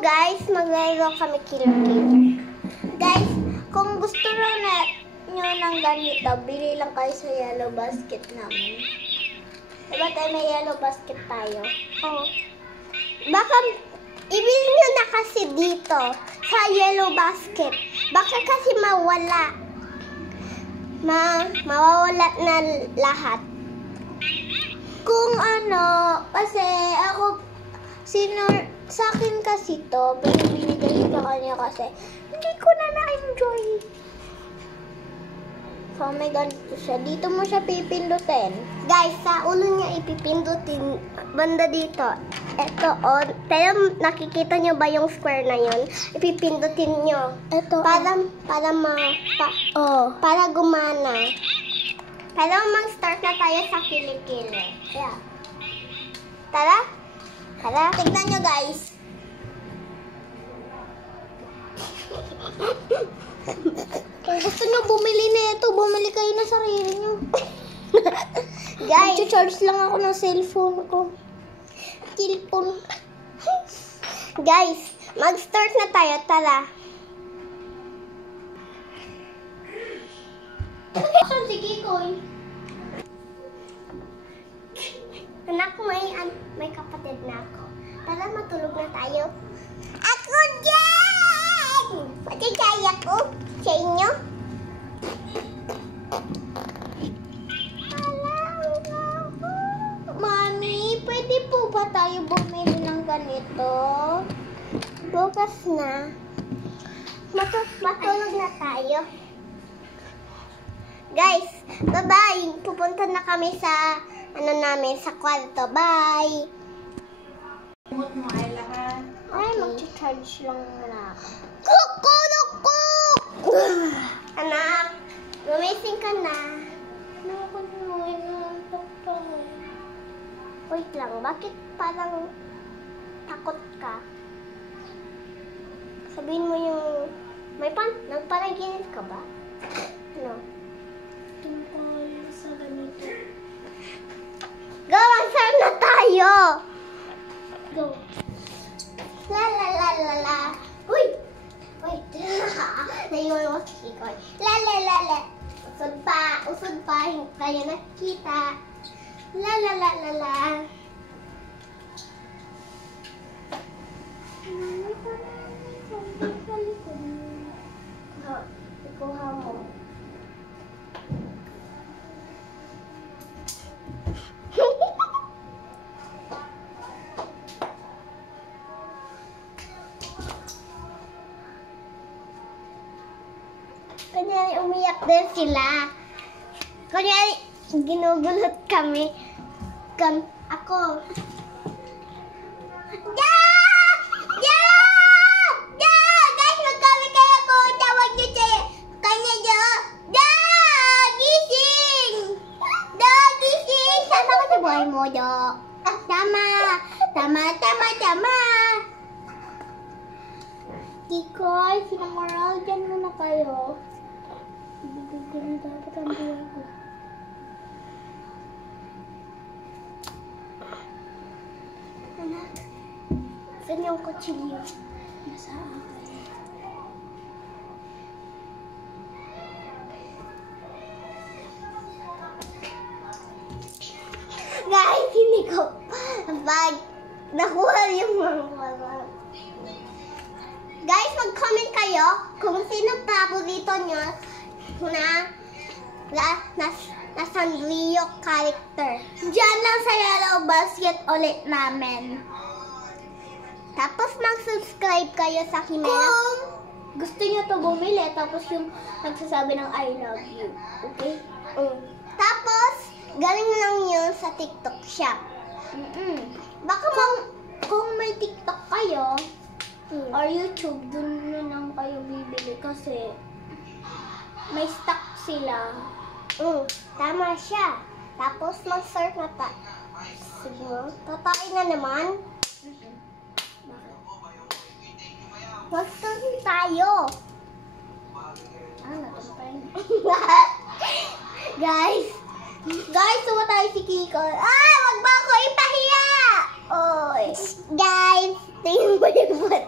guys, maglaro kami killer. Guys, kung gusto nyo ng ganito, bili lang kayo sa yellow basket namin. Diba tayo may yellow basket tayo? Oo. Baka ibili nyo na kasi dito sa yellow basket. Baka kasi mawala. Mawawala na lahat. Kung ano, kasi ako, sa akin kasi to, pero binigay sa kanya kasi hindi ko na na-enjoy. So, may ganito siya. Dito mo siya pipindutin. Guys, sa ulo niya ipipindutin banda dito. Ito, pero nakikita niyo ba yung square na yun? Ipipindutin niyo. Ito, para gumana. Pero mag-start na tayo sa kilikili. Yeah. Tara. Tignan nyo, guys. Kung gusto nyo bumili nito, bumili kayo na sarili nyo. Guys, charge lang ako ng cellphone ko. Guys, mag-start na tayo. Tara. Sige, Koy. Anak, may kapatid na ako. Tara, matulog na tayo. Ako din! Matigaya ko sa inyo. Mami, pwede po ba tayo bumili ng ganito? Bukas na. Matulog na tayo. Guys, bye-bye. Pupunta na kami sa sa kwarto. Bye. Gamot mo ay lahat. Ay, mag-charge lang muna ako. Kukulukuk! Anak, gumising ka na. Wait lang, bakit parang takot ka? Sabihin mo yung... nagpanaginip ka ba? Ano? Tungkol sa ganito. Go, mag-start na tayo! Go. La la la la la. Uy! Wait. Naiwan mo si Kikoy. La la la la. Usod pa. Hindi tayo nakita. La la la la la. Ikuha mo. Kunyari, umiyak din sila. Kunyari, ginugulot kami. Ako. Guys, magkami kayo ko. Tawag nyo siya. Kanya nyo. Gising! Gising! Sama ka sa buhay mo, Do. Tama. Kikoy, sinamoral dyan muna kayo. Ganun dapat ang buhay ko. Anak, saan yung kutsilyo? Nasa akin. Guys, hindi ko nakuha yung mga. Guys, mag-comment kayo kung sino paborito nyo na Sanrio character. Diyan lang sa yellow basket ulit namin. Tapos mag-subscribe kayo sa Kimera. Kung gusto nyo to bumili, tapos yung nagsasabi ng I love you. Okay? Tapos, galing lang yun sa TikTok shop. Baka kung may TikTok kayo, or YouTube, dun lang kayo bibili kasi may stock sila. Tama siya. Tapos mag-start na siguro. Tatain na naman. Mag-start tayo. Guys, suwa tayo si Kiko. Wag ba ako ipahiya? Guys, tingin mo yung butt.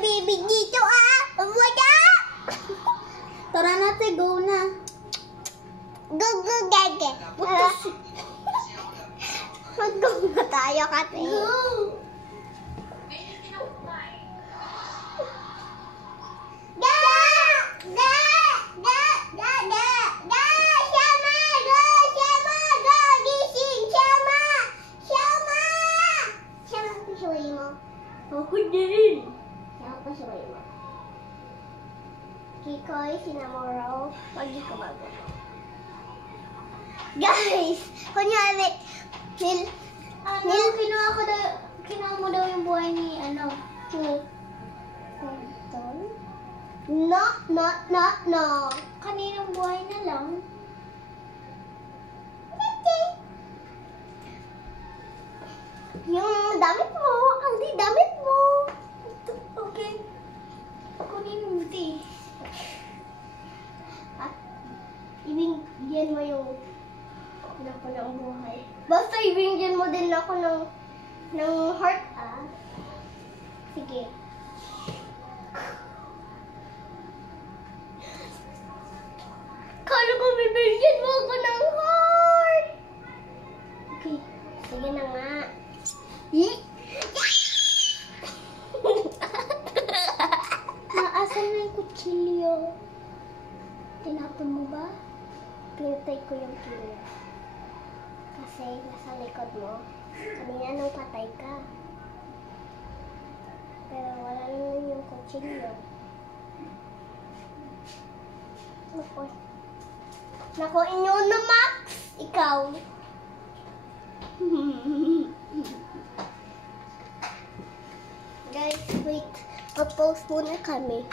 bibig dito Wala! Tara na, te. Go na. Go, gege. Mag-go na tayo kasi. Go! Ako din. Kikoy, Sinamoro, pagi ko bago. Guys, kunyari, Kinuha mo daw yung buhay ni, No. kaninang buhay na lang. Yung damit mo, hindi damit mo. Okay. Kunin mo, te. At ibigyan mo yung ako ng buhay. Basta ibigyan mo din ako ng heart, Sige. Kala ko bibigyan mo ako ng heart. Okay. Sige na nga. Naasan na yung kutsilyo? Tinapon mo ba? Pinatay ko yung kilo. Kasi nasa likod mo. Kanina nung patay ka. Pero wala naman yung kutsilyo. Naku, inyo na Max! Ikaw. Guys, wait. Mag-post muna kami.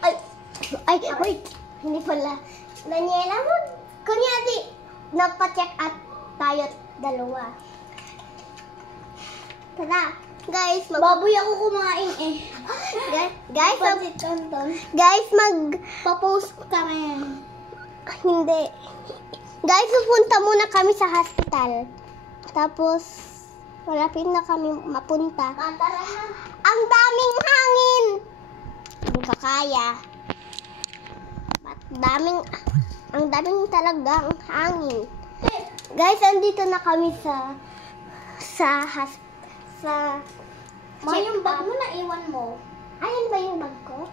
Ay, wait. Hindi pala. Daniela, kunyari, nagpa-check out tayo dalawa. Tara. Guys, Baboy ako kumain eh. Guys, Papost kami. Hindi. Guys, pupunta muna kami sa hospital. Tapos, malapit na kami mapunta. Tara na. Ang daming hangin! Hindi ka kaya. Ang daming talagang hangin. Guys, andito na kami sa Ma, yung bag mo na iwan mo. Ayun ba yung bag ko?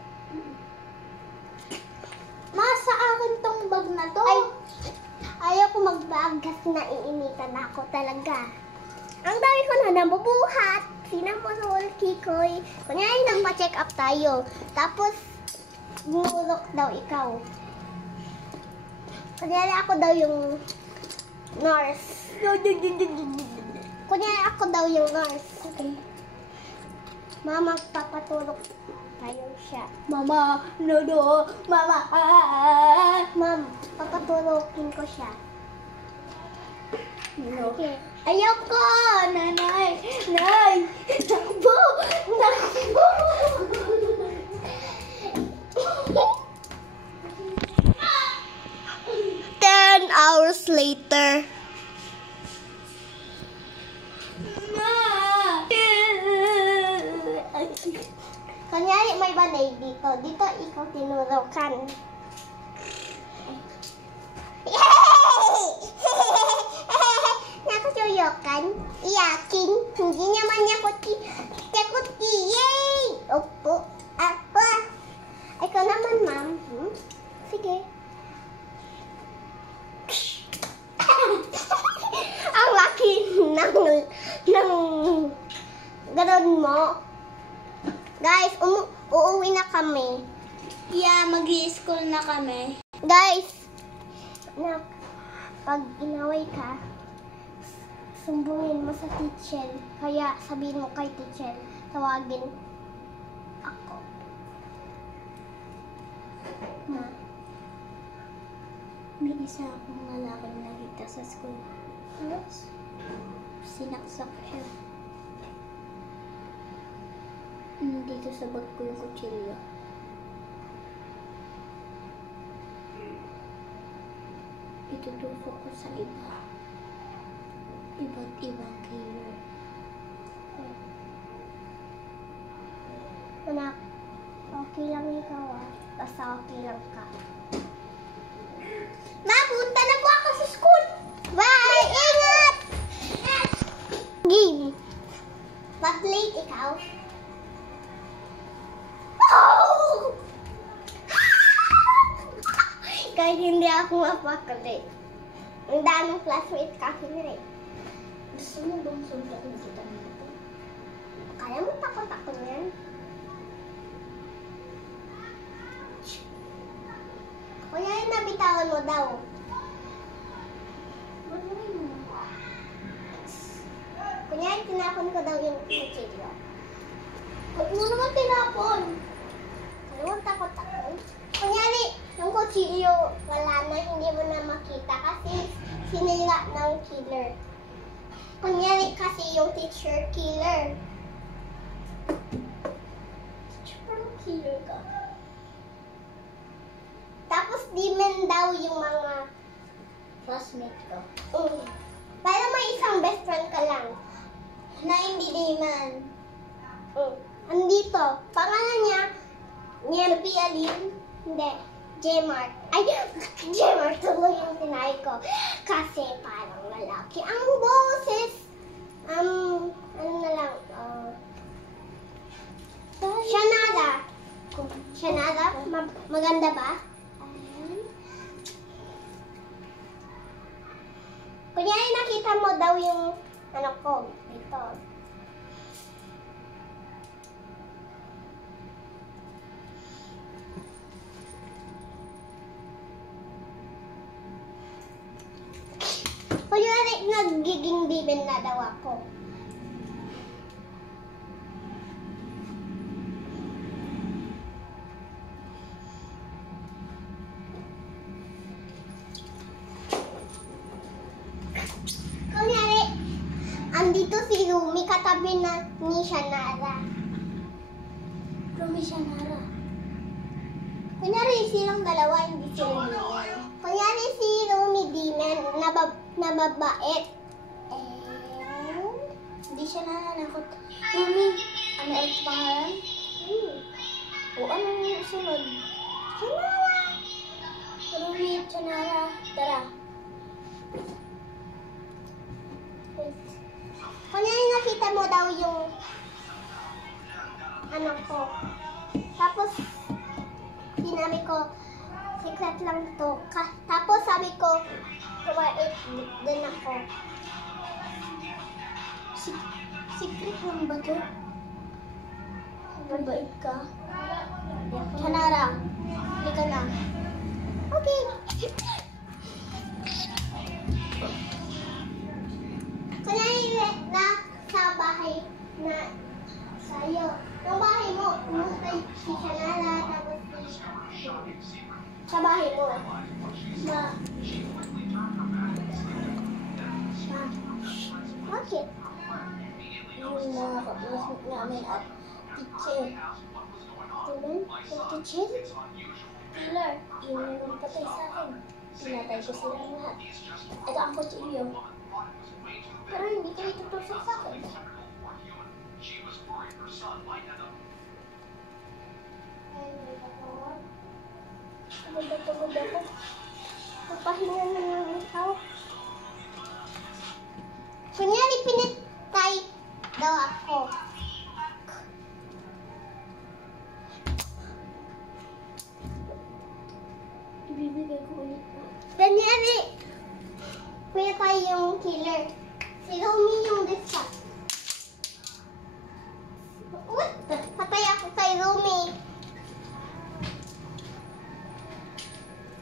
Ma, sa akin tong bag na to. Ayaw ko mag-bag kasi naiinitan ako talaga. Ang dami ko na nabubuhat. Sinamorol, Kikoy. Kunyari nagpa-check up tayo. Tapos, nulok daw ikaw. Kunyari ako daw yung nurse. Kunyari ako daw yung nurse. Okay. Mama, papatulog tayo siya. Mama, no. Mama, Ma'am, papatulogin ko siya. No. Okay. Ayoko, nanay. Nay, takbo. 10 hours later. Kanyari may balay dito. Dito ikaw tinurukan. Yay! Nakasuyokan. Iyakin. Hindi naman niya kuti. Yay! Opo. Ako. Ikaw naman, ma'am. Sige. Ang laki ng ganon mo. Guys, uuwi na kami. Yeah, mag-i-school na kami. Guys, pag inaway ka, sumbungin mo sa teacher. Kaya sabihin mo kay teacher, tawagin ako. Ma, May isa akong lalaking nakita sa school. yes. Sinaksak siya. Dito sa bag ko yung kutsilyo. Itutusok ko sa iba. Iba't ibang kilo. Anak, Basta okay lang ka. Ma, punta na po ako sa school. Bye! Ingat! Game. Ba't late ikaw? Oh! Kahit hindi ako mapakalit. Ang daming classmate kasi nila eh. Gusto mo bang sundatin kita nito? Kaya mo takot ako yan. Kuya, nabitawan mo daw. Ba't mo rin mo? Kunya, tinapon ko daw yung kutsilyo. Ba't mo naman tinapon? Kaya mo takot ako. Kunyari, yung kutsilyo, wala na, hindi mo na makita kasi sinira ng killer. Kunyari kasi yung teacher killer. Parang killer ka. Tapos demon daw yung mga Classmate ka. Pero may isang best friend ka lang. Na hindi demon. Andito. Pangalan niya, Nyempi Alin. Hindi. Jmart. Ay, Jmart tuloy yung tinay ko. Kasi parang malaki ang boses. Ano na lang, Shanada. Shanada? Maganda ba? Kunyari nakita mo daw yung ano ko, dito. Kunyari nagiging demon na daw ako. Kunyari, andito si Rumi katabi na ni Shanara. Rumi Shanara. Kunyari silang dalawa, hindi si Rumi. Kunyari si Rumi demon na mabait. Hindi siya nananakot. Rumi, ano ulit pangalan? O ano yung sunod? Shanara! Rumi, Shanara. Tara. Kunyari nakita mo daw yung ano ko. Tapos sinabi ko, secret lang to. Tapos sabi ko, kumait din ako. Secret lang ba to? Mabait ka. Shanara, hindi ka na. Okay. Kunyari na sa bahay na sa'yo. Yung bahay mo, pumunta si Shanara, tapos sa bahay mo. Bakit? Yung mga kaplasmate namin at teacher. Tulan? Yung teacher? Killer, yun yung patay sa akin. Pinatay ko silang lahat. Ito ang kutsilyo. Pero hindi ka itutusok sa akin. Pagod ako. Papahinga na ng ikaw. Kunyari, pinatay daw ako. Ibibigay ko ulit po. Kunyari, pinatay yung killer. Si Rumi yung disa. What? Patay ako kay Rumi.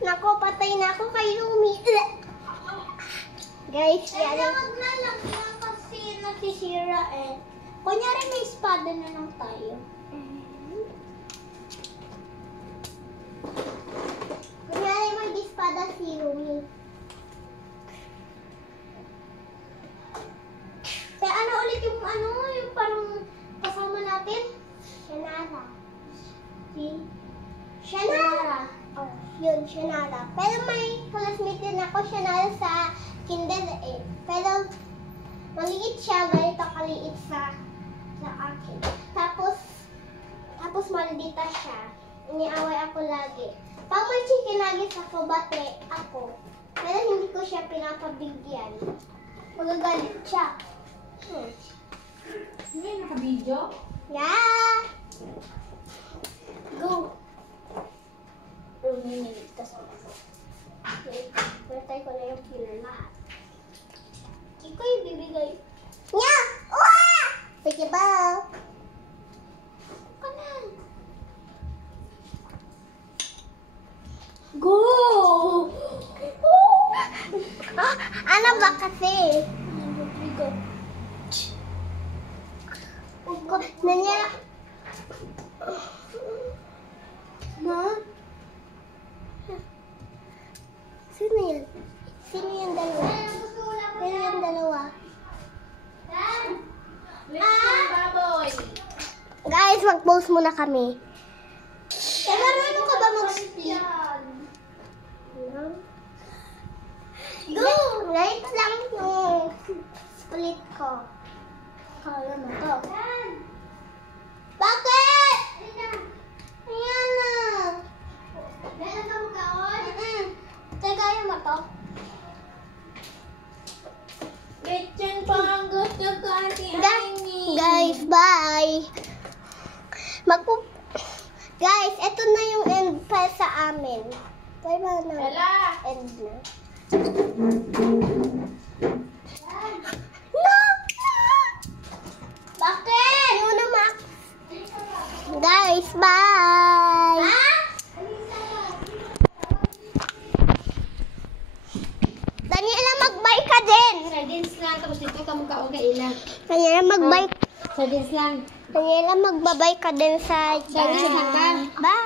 Nako, patay na ako kay Rumi. Guys, yan. Naglalag lang kasi nasisira eh. Kunyari may espada na lang tayo. Kunyari mag-espada si Rumi. Kaya ano ulit yung ano, yung parang kasama natin? Shanara. Si Shanara. Oh, yun, Shanara. Pero may classmate din ako, Shanara, sa kinder eh. Pero maliit siya, ganito kaliit sa akin. Tapos maldita siya. iniaway ako lagi. Pag may chicken nuggets ako, bate ako. Pero hindi ko siya pinapabigyan. Magagalit siya. Hindi, naka-video? Yeah! Go! Lumiligtas ako. Bertay ko na yung killer lahat. Ikaw yung bibigay. Yeah! Uwa! Sige ba? Kanan. Go! Ano ba kasi? Go. Nanya. Ma? Sino yan? Sino yung dalawa? Sino yung dalawa? Baboy! Guys, mag-post muna kami. Marunong ka ba mag-speak? Go! Right lang yung split ko. Kala mo to. Bakit? Ayan na. Dahil ka mo kaon? Kaya mo to? Lechon po ang gusto ko, Ate Amy. Guys, bye. Guys, eto na yung end pa sa amin. Bye ba na? Hala! End na. No! Bakit? Yun na, Max. Guys, bye. Daniela, mag-bye ka din. Sardines lang, tapos dito ka magkaon ka ilan. Daniela, mag-bye. Sardines lang. Daniela, magbabay ka din sa... Sardines lang ba? Bye.